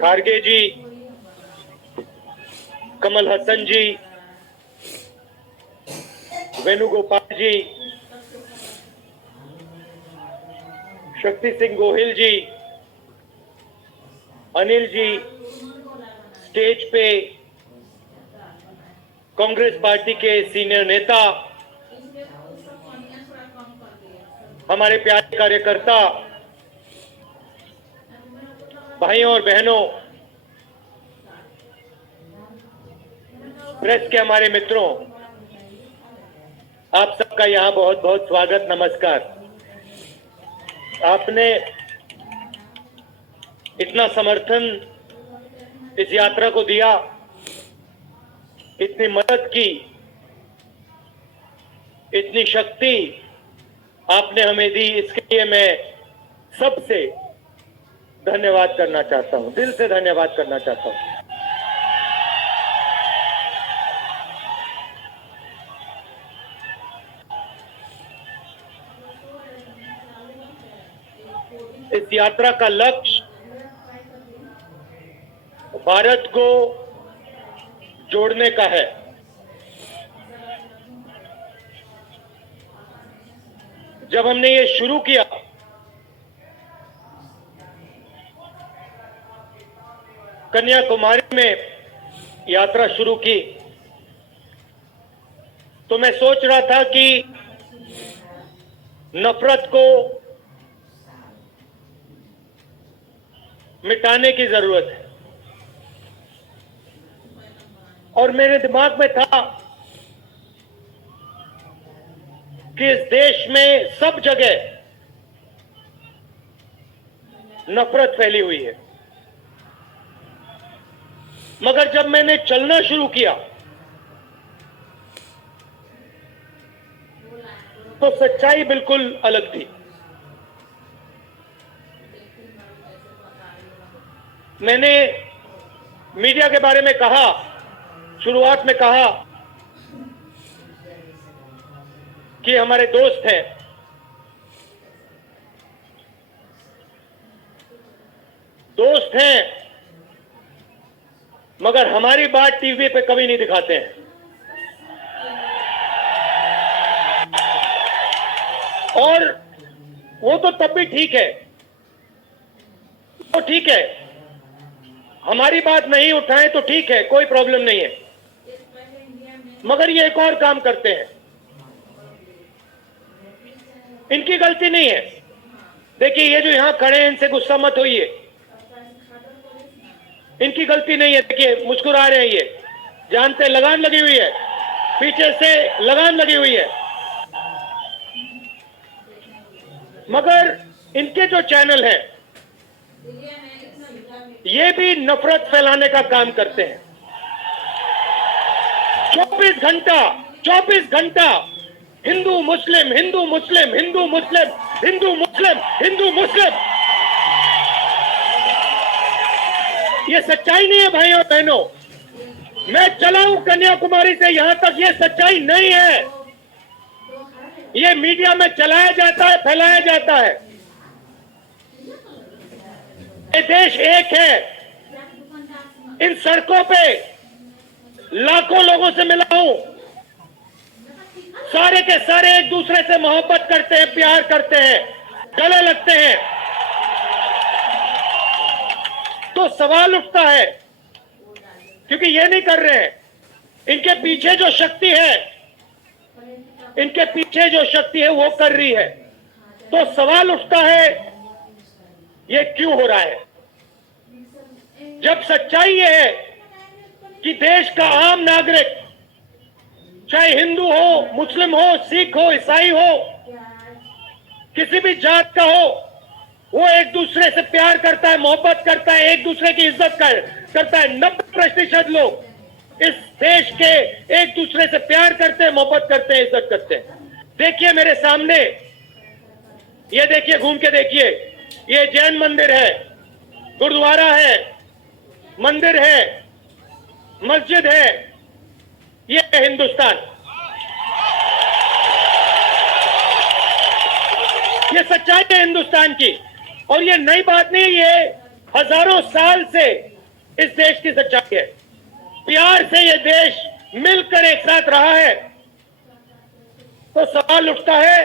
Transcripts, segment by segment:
खारगे जी, कमल हसन जी, वेणुगोपाल जी, शक्ति सिंह गोहिल जी, Anil ji, stage पे Congress party के senior नेता, हमारे प्यारे कार्यकर्ता, भाइयों और बहनों, प्रेस के हमारे मित्रों, आप सबका यहाँ बहुत बहुत स्वागत, नमस्कार। आपने इतना समर्थन इस यात्रा को दिया, इतनी मदद की, इतनी शक्ति आपने हमें दी, इसके लिए मैं सबसे धन्यवाद करना चाहता हूं, दिल से धन्यवाद करना चाहता हूं। इस यात्रा का लक्ष्य भारत को जोड़ने का है। जब हमने ये शुरू किया, कन्याकुमारी में यात्रा शुरू की, तो मैं सोच रहा था कि नफरत को मिटाने की जरूरत है, और मेरे दिमाग में था कि इस देश में सब जगह नफरत फैली हुई है। मगर जब मैंने चलना शुरू किया तो सच्चाई बिल्कुल अलग थी। मैंने मीडिया के बारे में कहा, शुरुआत में कहा कि हमारे दोस्त हैं, मगर हमारी बात टीवी पे कभी नहीं दिखाते हैं। और वो तो तब भी ठीक है, तो ठीक है, हमारी बात नहीं उठाएं तो ठीक है, कोई प्रॉब्लम नहीं है। मगर ये एक और काम करते हैं, इनकी गलती नहीं है। देखिए, ये जो यहां खड़े हैं, इनसे गुस्सा मत होइए, इनकी गलती नहीं है। देखिए, मुस्कुरा रहे हैं, ये जानते हैं लगान लगी हुई है, पीछे से लगान लगी हुई है। मगर इनके जो चैनल हैं, ये भी नफरत फैलाने का काम करते हैं। 24 घंटा हिंदू मुस्लिम, हिंदू मुस्लिम, हिंदू मुस्लिम, हिंदू मुस्लिम, हिंदू मुस्लिम। ये सच्चाई नहीं है भाइयों और बहनों। मैं चला हूं कन्याकुमारी से यहां तक, ये सच्चाई नहीं है। ये मीडिया में चलाया जाता है, फैलाया जाता है। ये देश एक है। इन सड़कों पे लाखों लोगों से मिला हूं, सारे के सारे एक दूसरे से मोहब्बत करते हैं, प्यार करते हैं, गले लगते हैं। तो सवाल उठता है, क्योंकि ये नहीं कर रहे हैं, इनके पीछे जो शक्ति है, इनके पीछे जो शक्ति है वो कर रही है। तो सवाल उठता है, ये क्यों हो रहा है? जब सच्चाई ये है कि देश का आम नागरिक, चाहे हिंदू हो, मुस्लिम हो, सिख हो, ईसाई हो, किसी भी जात का हो, वो एक दूसरे से प्यार करता है, मोहब्बत करता है, एक दूसरे की इज्जत करता है। 90% लोग इस देश के एक दूसरे से प्यार करते हैं, मोहब्बत करते हैं, इज्जत करते हैं। देखिए मेरे सामने, ये देखिए, घूम के देखिए, ये जैन मंदिर है, गुरुद्वारा है, मंदिर है, मस्जिद है। ये है हिंदुस्तान। ये सच्चाई है हिंदुस्तान की। और ये नई बात नहीं, ये हजारों साल से इस देश की सच्चाई है। प्यार से ये देश मिलकर एक साथ रहा है। तो सवाल उठता है,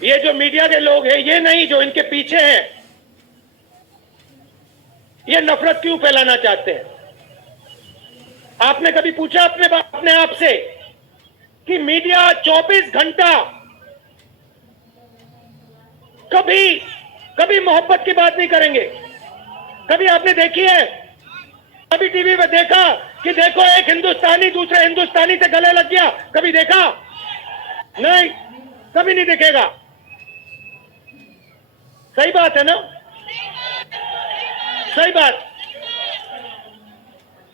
ये जो मीडिया के लोग हैं, ये नहीं जो इनके पीछे हैं, ये नफरत क्यों फैलाना चाहते हैं? आपने कभी पूछा अपने आप से कि मीडिया 24 घंटा कभी मोहब्बत की बात नहीं करेंगे? कभी आपने देखी है? कभी टीवी पे देखा कि देखो एक हिंदुस्तानी दूसरे हिंदुस्तानी से गले लग गया? कभी देखा? नहीं, कभी नहीं दिखेगा। सही बात है ना? सही बात,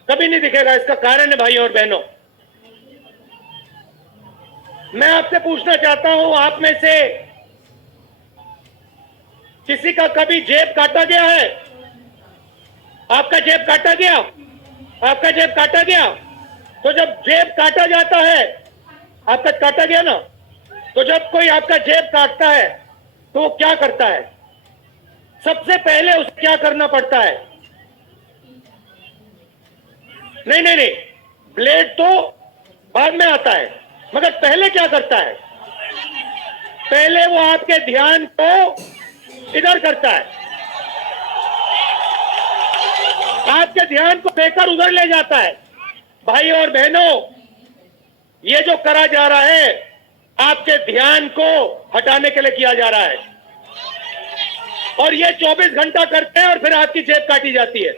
कभी नहीं दिखेगा। इसका कारण है भाइयों और बहनों, मैं आपसे पूछना चाहता हूं, आप में से किसी का कभी जेब काटा गया है? आपका जेब काटा गया? आपका जेब काटा गया? तो जब जेब काटा जाता है, आपका काटा गया ना, तो जब कोई आपका जेब काटता है तो वो क्या करता है? सबसे पहले उसे क्या करना पड़ता है? नहीं नहीं नहीं, ब्लेड तो बाद में आता है, मगर पहले क्या करता है? पहले वो आपके ध्यान को इधर करता है, आपके ध्यान को बेकार उधर ले जाता है। भाई और बहनों, ये जो करा जा रहा है आपके ध्यान को हटाने के लिए किया जा रहा है, और ये 24 घंटा करते हैं और फिर आपकी जेब काटी जाती है।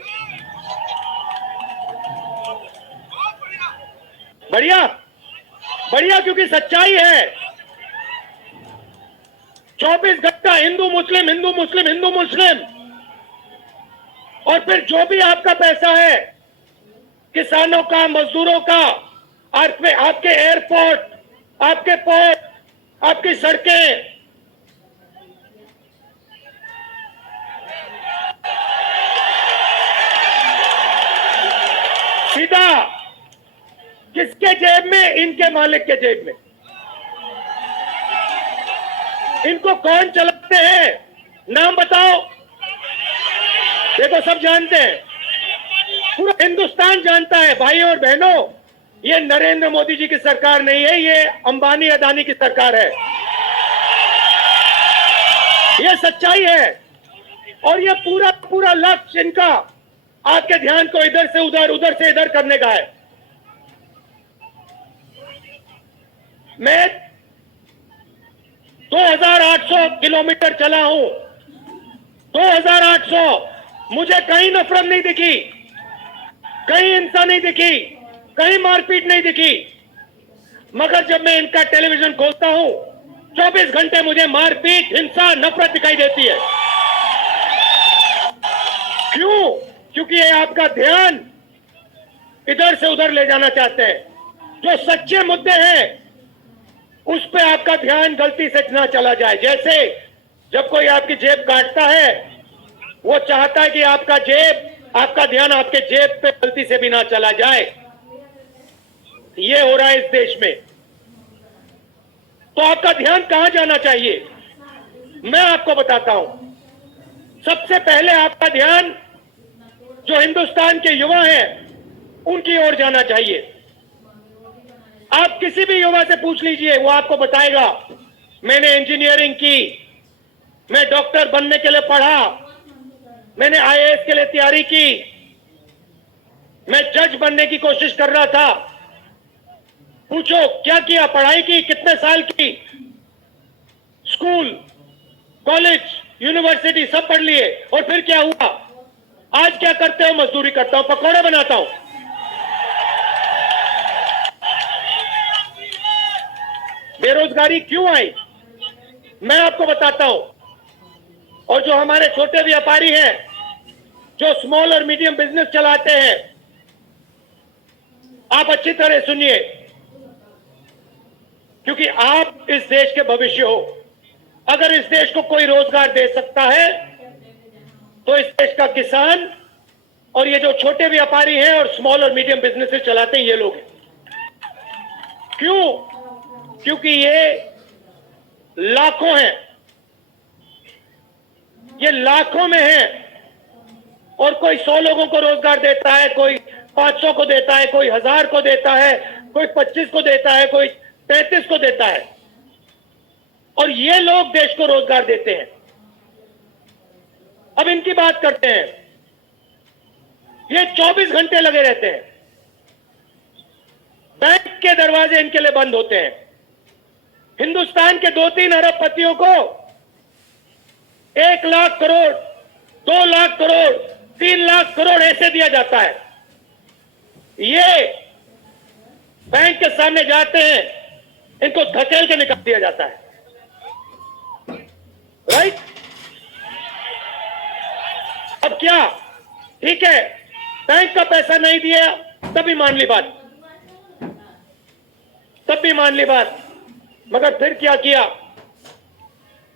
बढ़िया बढ़िया, क्योंकि सच्चाई है। 24 घंटा हिंदू मुस्लिम हिंदू मुस्लिम हिंदू मुस्लिम, और फिर जो भी आपका पैसा है, किसानों का, मजदूरों का, आपके एयरपोर्ट, आपके पोर्ट, आपकी सड़कें, सीधा किसके जेब में? इनके मालिक के जेब में। इनको कौन चलाते हैं? नाम बताओ। ये तो सब जानते हैं, पूरा हिंदुस्तान जानता है। भाइयों और बहनों, ये नरेंद्र मोदी जी की सरकार नहीं है, ये अंबानी अदानी की सरकार है। ये सच्चाई है, और ये पूरा पूरा लक्ष्य इनका आपके ध्यान को इधर से उधर, उधर से इधर करने का है। मैं 2800 किलोमीटर चला हूं, 2800, मुझे कहीं नफरत नहीं दिखी, कहीं हिंसा नहीं दिखी, कहीं मारपीट नहीं दिखी। मगर जब मैं इनका टेलीविजन खोलता हूं, 24 घंटे मुझे मारपीट, हिंसा, नफरत दिखाई देती है। क्यों? क्योंकि ये आपका ध्यान इधर से उधर ले जाना चाहते हैं। जो सच्चे मुद्दे हैं उस पे आपका ध्यान गलती से ना चला जाए। जैसे जब कोई आपकी जेब काटता है, वो चाहता है कि आपका ध्यान आपके जेब पे गलती से भी ना चला जाए। ये हो रहा है इस देश में। तो आपका ध्यान कहां जाना चाहिए? मैं आपको बताता हूं। सबसे पहले आपका ध्यान जो हिंदुस्तान के युवा हैं उनकी ओर जाना चाहिए। आप किसी भी युवा से पूछ लीजिए, वो आपको बताएगा, मैंने इंजीनियरिंग की, मैं डॉक्टर बनने के लिए पढ़ा, मैंने आईएएस के लिए तैयारी की, मैं जज बनने की कोशिश कर रहा था। पूछो क्या किया? पढ़ाई की? कितने साल की? स्कूल, कॉलेज, यूनिवर्सिटी सब पढ़ लिए, और फिर क्या हुआ? आज क्या करते हो? मजदूरी करता हूं, पकौड़े बनाता हूं। बेरोजगारी क्यों आई? मैं आपको बताता हूं। और जो हमारे छोटे व्यापारी हैं, जो स्मॉल और मीडियम बिजनेस चलाते हैं, आप अच्छी तरह सुनिए, क्योंकि आप इस देश के भविष्य हो। अगर इस देश को कोई रोजगार दे सकता है तो इस देश का किसान और ये जो छोटे व्यापारी हैं और स्मॉल और मीडियम बिजनेसेस चलाते हैं, ये लोग हैं। क्यों? क्योंकि ये लाखों हैं, ये लाखों में हैं, और कोई 100 लोगों को रोजगार देता है, कोई 500 को देता है, कोई 1000 को देता है, कोई 25 को देता है, कोई 33 को देता है, और ये लोग देश को रोजगार देते हैं। अब इनकी बात करते हैं। ये 24 घंटे लगे रहते हैं, बैंक के दरवाजे इनके लिए बंद होते हैं। हिंदुस्तान के 2-3 अरबपतियों को 1 लाख करोड़, 2 लाख करोड़, 3 लाख करोड़ ऐसे दिया जाता है। ये बैंक के सामने जाते हैं, इनको धकेल के निकाल दिया जाता है। राइट? अब क्या? ठीक है, बैंक का पैसा नहीं दिया तभी मान ली बात, तब भी मान ली बात। मगर फिर क्या किया?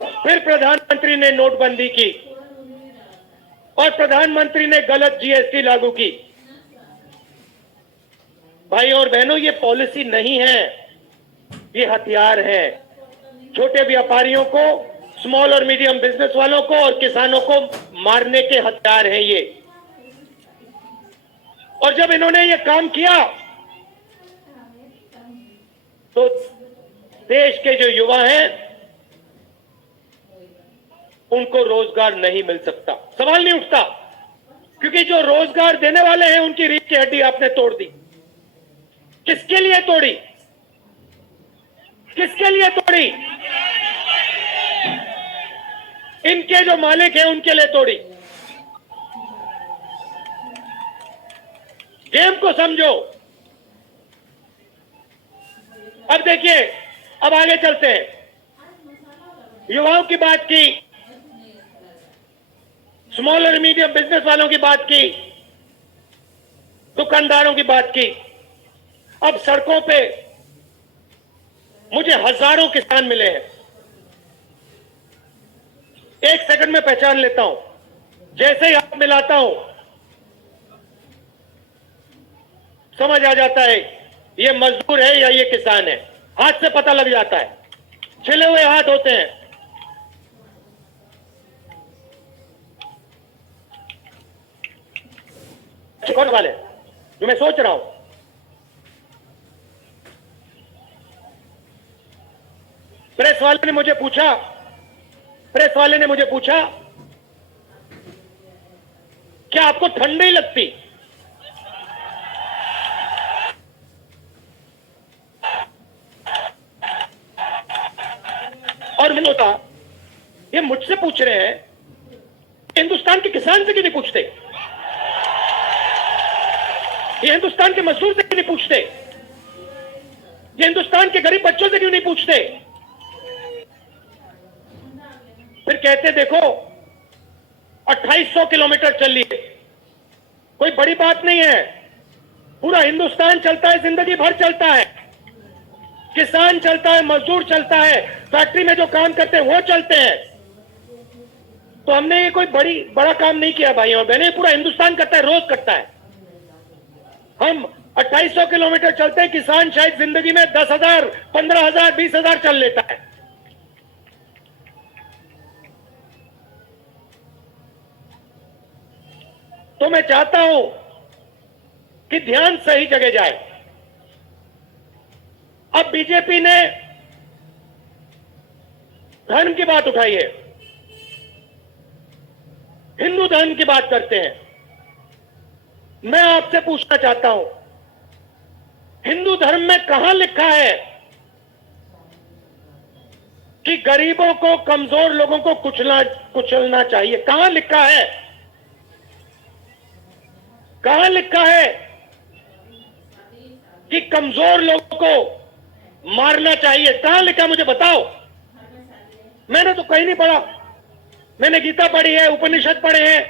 फिर प्रधानमंत्री ने नोटबंदी की और प्रधानमंत्री ने गलत जीएसटी लागू की। भाई और बहनों, ये पॉलिसी नहीं है, ये हथियार है। छोटे व्यापारियों को, स्मॉल और मीडियम बिजनेस वालों को और किसानों को मारने के हथियार हैं ये। और जब इन्होंने ये काम किया तो देश के जो युवा हैं उनको रोजगार नहीं मिल सकता, सवाल नहीं उठता, क्योंकि जो रोजगार देने वाले हैं उनकी रीढ़ की हड्डी आपने तोड़ दी। किसके लिए तोड़ी? किसके लिए तोड़ी? इनके जो मालिक हैं उनके लिए तोड़ी। गेम को समझो। अब देखिए, अब आगे चलते हैं। युवाओं की बात की, स्मॉल और मीडियम बिजनेस वालों की बात की, दुकानदारों की बात की। अब सड़कों पे मुझे हजारों किसान मिले हैं। 1 सेकंड में पहचान लेता हूं, जैसे ही हाथ मिलाता हूं समझ आ जाता है ये मजदूर है या ये किसान है। हाथ से पता लग जाता है, छिले हुए हाथ होते हैं। कौन वाले जो मैं सोच रहा हूं? प्रेस वाले ने मुझे पूछा, क्या आपको ठंड नहीं लगती? और मैंने कहा ये मुझसे पूछ रहे हैं, हिंदुस्तान के किसान से क्यों नहीं पूछते? ये हिंदुस्तान के मजदूर से क्यों नहीं पूछते? ये हिंदुस्तान के गरीब बच्चों से क्यों नहीं पूछते? फिर कहते देखो 2800 किलोमीटर चल लिए, कोई बड़ी बात नहीं है। पूरा हिंदुस्तान चलता है, जिंदगी भर चलता है। किसान चलता है, मजदूर चलता है, फैक्ट्री में जो काम करते हैं वो चलते हैं। तो हमने ये कोई बड़ा काम नहीं किया भाई और बहनें, पूरा हिंदुस्तान करता है, रोज करता है। हम 2800 किलोमीटर चलते हैं, किसान शायद जिंदगी में 10,000, 15,000, 20,000 चल लेता है। तो मैं चाहता हूं कि ध्यान सही जगह जाए। अब बीजेपी ने धर्म की बात उठाई है, हिंदू धर्म की बात करते हैं। मैं आपसे पूछना चाहता हूं, हिंदू धर्म में कहां लिखा है कि गरीबों को, कमजोर लोगों को कुचलना चाहिए? कहां लिखा है? कहां लिखा है कि कमजोर लोगों को मारना चाहिए? कहां लिखा, मुझे बताओ। मैंने तो कहीं नहीं पढ़ा। मैंने गीता पढ़ी है, उपनिषद पढ़े हैं,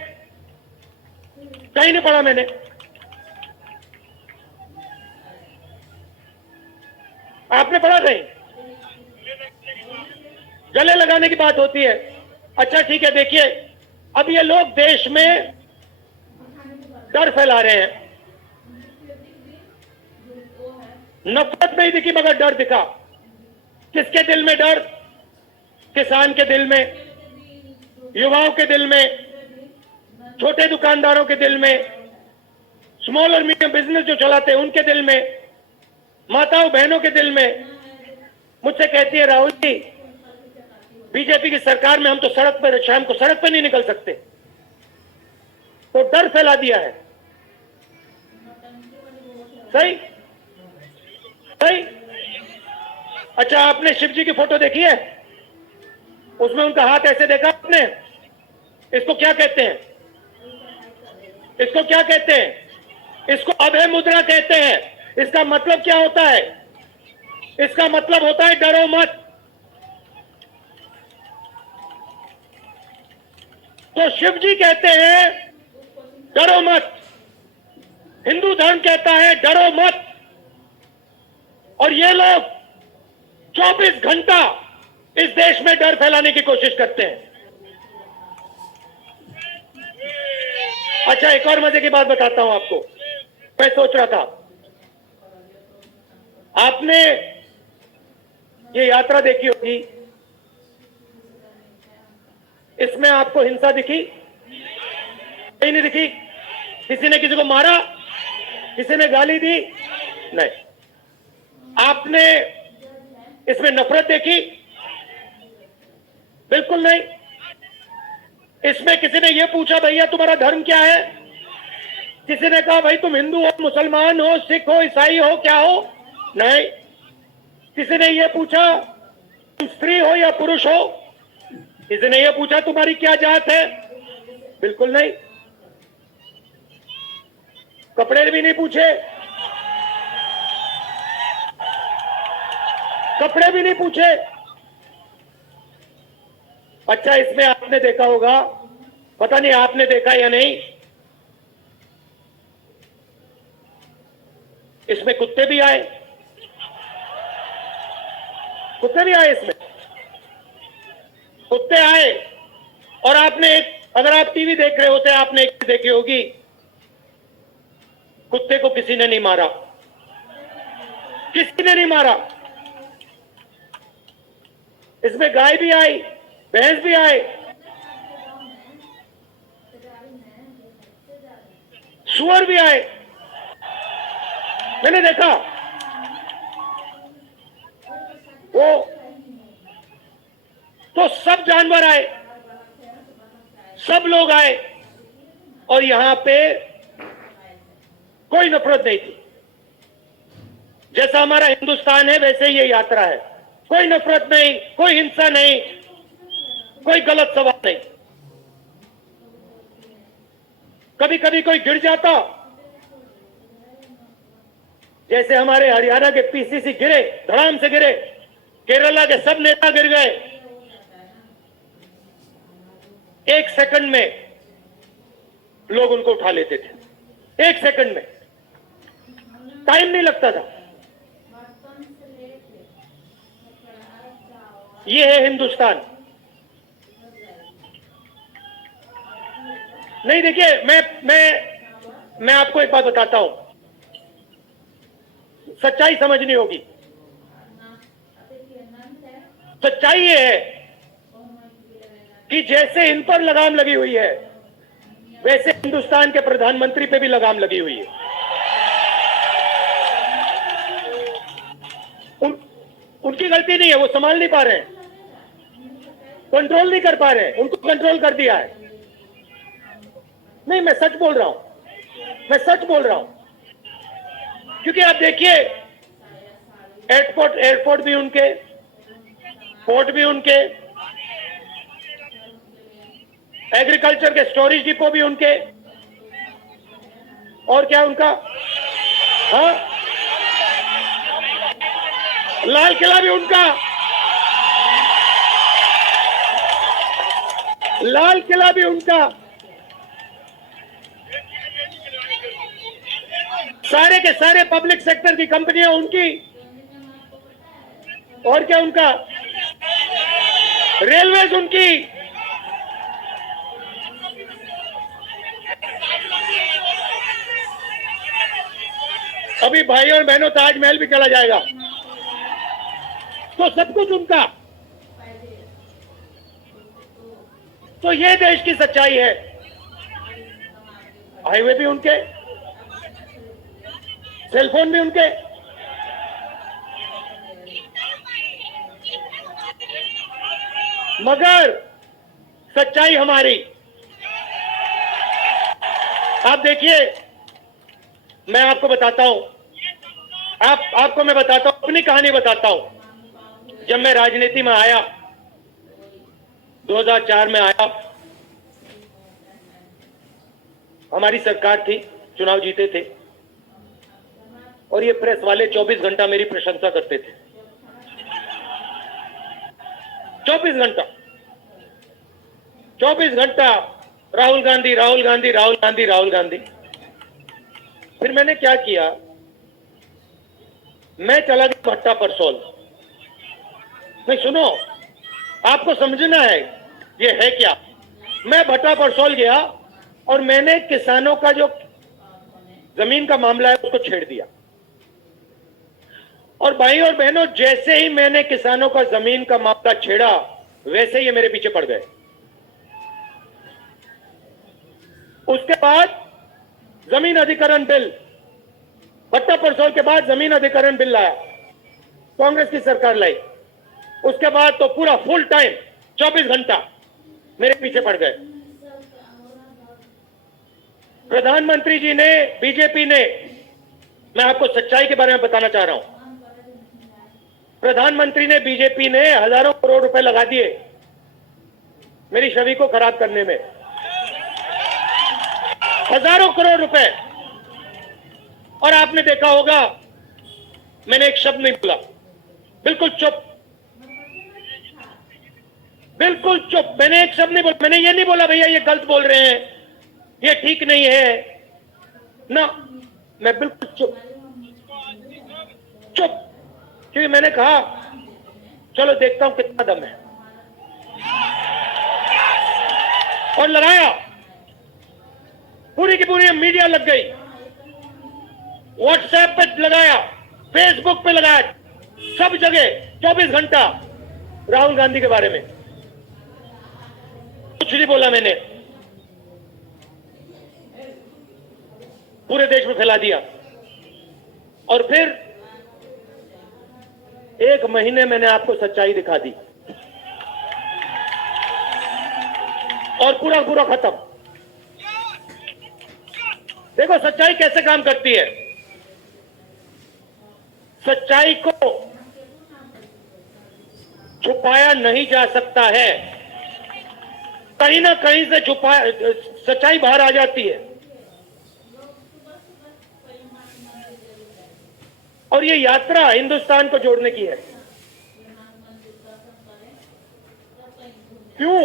कहीं नहीं पढ़ा मैंने। आपने पढ़ा कहीं? गले लगाने की बात होती है। अच्छा ठीक है, देखिए अब ये लोग देश में डर फैला रहे हैं। नफरत नहीं दिखी मगर डर दिखा। किसके दिल में डर? किसान के दिल में, युवाओं के दिल में, छोटे दुकानदारों के दिल में, स्मॉल और मीडियम बिजनेस जो चलाते हैं उनके दिल में, माताओं बहनों के दिल में। मुझसे कहती है, राहुल जी बीजेपी की सरकार में हम तो सड़क पर, शाम को सड़क पर नहीं निकल सकते। तो डर फैला दिया है। सही सही। अच्छा, आपने शिव जी की फोटो देखी है? उसमें उनका हाथ ऐसे देखा आपने? इसको क्या कहते हैं? इसको क्या कहते हैं? इसको अभय मुद्रा कहते हैं। इसका मतलब क्या होता है? इसका मतलब होता है डरो मत। तो शिव जी कहते हैं डरो मत, हिंदू धर्म कहता है डरो मत, और ये लोग 24 घंटा इस देश में डर फैलाने की कोशिश करते हैं। अच्छा, एक और मजे की बात बताता हूं आपको। मैं सोच रहा था, आपने ये यात्रा देखी होगी, इसमें आपको हिंसा दिखी? कहीं नहीं दिखी? किसी ने किसी को मारा? किसी ने गाली दी? नहीं। आपने इसमें नफरत देखी? बिल्कुल नहीं। इसमें किसी ने यह पूछा भैया तुम्हारा धर्म क्या है? किसी ने कहा भाई तुम हिंदू हो, मुसलमान हो, सिख हो, ईसाई हो, क्या हो? नहीं। किसी ने यह पूछा तुम स्त्री हो या पुरुष हो? किसी ने यह पूछा तुम्हारी क्या जात है? बिल्कुल नहीं। कपड़े भी नहीं पूछे, कपड़े भी नहीं पूछे। अच्छा, इसमें आपने देखा होगा, पता नहीं आपने देखा या नहीं, इसमें कुत्ते भी आए। कुत्ते भी आए इसमें, कुत्ते आए। और आपने, अगर आप टीवी देख रहे होते, आपने एक देखी होगी, कुत्ते को किसी ने नहीं मारा, किसी ने नहीं मारा। इसमें गाय भी आई, भैंस भी आए, सुअर भी आए, मैंने देखा। वो तो सब जानवर आए, सब लोग आए, और यहां पे कोई नफरत नहीं थी। जैसा हमारा हिंदुस्तान है वैसे ये यात्रा है। कोई नफरत नहीं, कोई हिंसा नहीं, कोई गलत सवाल नहीं। कभी कभी कोई गिर जाता, जैसे हमारे हरियाणा के पीसीसी गिरे, धड़ाम से गिरे, केरला के सब नेता गिर गए। 1 सेकंड में लोग उनको उठा लेते थे, 1 सेकंड में, टाइम नहीं लगता था। ये है हिंदुस्तान। नहीं, देखिए, मैं आपको एक बात बताता हूं, सच्चाई समझनी होगी। सच्चाई ये है कि जैसे इन पर लगाम लगी हुई है, वैसे हिंदुस्तान के प्रधानमंत्री पे भी लगाम लगी हुई है। उनकी गलती नहीं है, वो संभाल नहीं पा रहे हैं, कंट्रोल नहीं कर पा रहे हैं, उनको कंट्रोल कर दिया है। नहीं, मैं सच बोल रहा हूं, मैं सच बोल रहा हूं। क्योंकि आप देखिए, एयरपोर्ट भी उनके, पोर्ट भी उनके, एग्रीकल्चर के स्टोरेज डिपो भी उनके, और क्या उनका, हाँ, लाल किला भी उनका, लाल किला भी उनका, सारे के सारे पब्लिक सेक्टर की कंपनियां उनकी, और क्या उनका, रेलवेज उनकी। अभी भाइयों और बहनों, ताजमहल भी चला जाएगा, तो सब कुछ उनका। तो ये देश की सच्चाई है। हाईवे भी उनके, सेलफोन भी उनके। मगर सच्चाई हमारी, आप देखिए, मैं आपको बताता हूं, आपको मैं बताता हूं, अपनी कहानी बताता हूं। जब मैं राजनीति में आया, 2004 में आया, हमारी सरकार थी, चुनाव जीते थे, और ये प्रेस वाले 24 घंटा मेरी प्रशंसा करते थे। 24 घंटा, 24 घंटा राहुल गांधी, राहुल गांधी, राहुल गांधी, राहुल गांधी। फिर मैंने क्या किया, मैं चला गया भट्टा परसोल। नहीं सुनो, आपको समझना है ये है क्या। मैं भट्टा परसोल गया और मैंने किसानों का जो जमीन का मामला है उसको छेड़ दिया। और भाई और बहनों, जैसे ही मैंने किसानों का जमीन का मामला छेड़ा, वैसे ही ये मेरे पीछे पड़ गए। उसके बाद जमीन अधिग्रहण बिल, भट्टा परसोल के बाद जमीन अधिग्रहण बिल लाया, कांग्रेस की सरकार लाई। उसके बाद तो पूरा फुल टाइम 24 घंटा मेरे पीछे पड़ गए। प्रधानमंत्री जी ने, बीजेपी ने, मैं आपको सच्चाई के बारे में बताना चाह रहा हूं, प्रधानमंत्री ने, बीजेपी ने हजारों करोड़ रुपए लगा दिए मेरी छवि को खराब करने में। हजारों करोड़ रुपए। और आपने देखा होगा, मैंने एक शब्द नहीं बोला, बिल्कुल चुप, बिल्कुल चुप। मैंने एक शब्द नहीं बोला। मैंने ये नहीं बोला भैया ये गलत बोल रहे हैं, ये ठीक नहीं है ना, मैं बिल्कुल चुप, चुप। क्योंकि मैंने कहा चलो देखता हूं कितना दम है, और लगाया। पूरी की पूरी मीडिया लग गई, व्हाट्सएप पे लगाया, फेसबुक पे लगाया, सब जगह 24 घंटा राहुल गांधी के बारे में। कुछ नहीं बोला मैंने, पूरे देश में फैला दिया। और फिर 1 महीने मैंने आपको सच्चाई दिखा दी, और पूरा पूरा खत्म। देखो सच्चाई कैसे काम करती है। सच्चाई को छुपाया नहीं जा सकता है, कहीं ना कहीं से सच्चाई बाहर आ जाती है। और ये यात्रा हिंदुस्तान को जोड़ने की है। क्यों?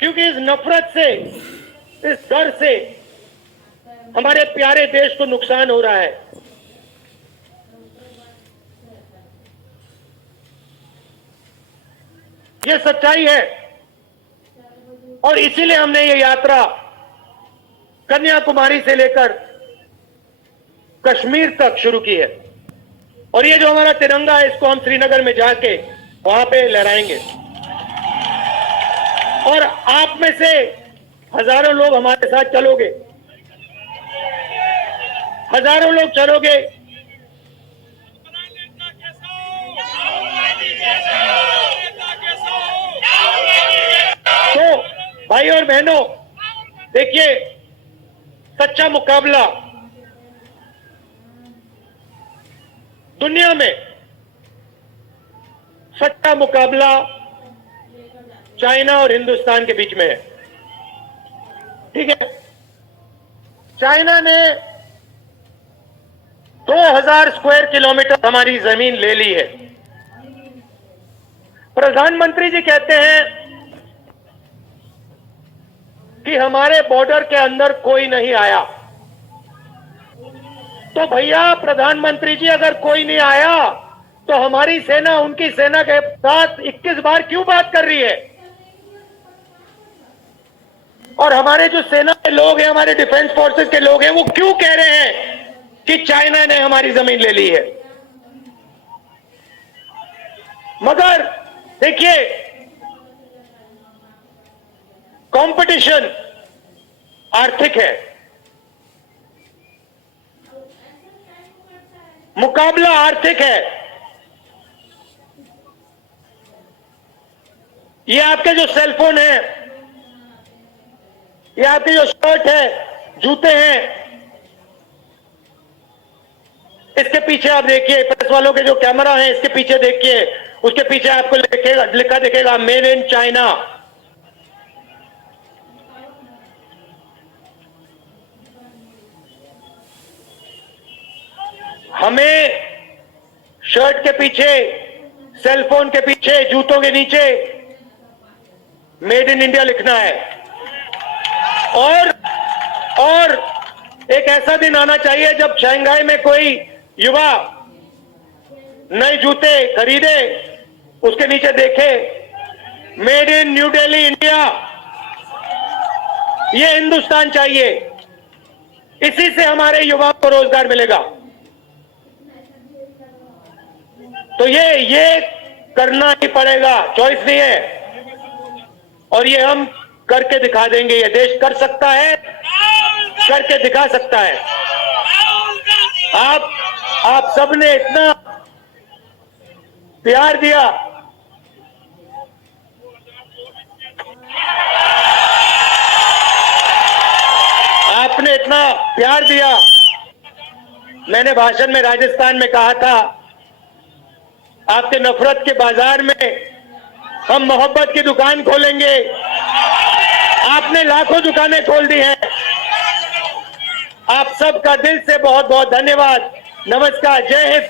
क्योंकि इस नफरत से, इस डर से हमारे प्यारे देश को नुकसान हो रहा है। ये सच्चाई है, और इसीलिए हमने ये यात्रा कन्याकुमारी से लेकर कश्मीर तक शुरू की है। और ये जो हमारा तिरंगा है, इसको हम श्रीनगर में जाके वहां पे लहराएंगे। और आप में से हजारों लोग हमारे साथ चलोगे, हजारों लोग चलोगे। तो भाई और बहनों, देखिए, सच्चा मुकाबला दुनिया में, सच्चा मुकाबला चाइना और हिंदुस्तान के बीच में है। ठीक है, चाइना ने 2000 स्क्वायर किलोमीटर हमारी जमीन ले ली है। प्रधानमंत्री जी कहते हैं कि हमारे बॉर्डर के अंदर कोई नहीं आया। तो भैया प्रधानमंत्री जी, अगर कोई नहीं आया तो हमारी सेना उनकी सेना के साथ 21 बार क्यों बात कर रही है? और हमारे जो सेना के लोग हैं, हमारे डिफेंस फोर्सेस के लोग हैं, वो क्यों कह रहे हैं कि चाइना ने हमारी जमीन ले ली है? मगर देखिए, कंपटीशन आर्थिक है, मुकाबला आर्थिक है। ये आपके जो सेलफोन है, ये आपके जो शर्ट है, जूते हैं, इसके पीछे आप देखिए, प्रेस वालों के जो कैमरा है इसके पीछे देखिए, उसके पीछे आपको लिखा दिखेगा मेड इन चाइना। हमें शर्ट के पीछे, सेलफोन के पीछे, जूतों के नीचे मेड इन इंडिया लिखना है। और एक ऐसा दिन आना चाहिए जब शंघाई में कोई युवा नए जूते खरीदे, उसके नीचे देखे made in new Delhi India. ये हिंदुस्तान चाहिए, इसी से हमारे युवाओं को रोजगार मिलेगा। तो ये करना ही पड़ेगा, चॉइस नहीं है। और ये हम करके दिखा देंगे, ये देश कर सकता है, करके दिखा सकता है। आप सबने इतना प्यार दिया, आपने इतना प्यार दिया। मैंने भाषण में राजस्थान में कहा था, आपके नफरत के बाजार में हम मोहब्बत की दुकान खोलेंगे। आपने लाखों दुकानें खोल दी हैं। आप सबका दिल से बहुत बहुत धन्यवाद। नमस्कार, जय हिंद।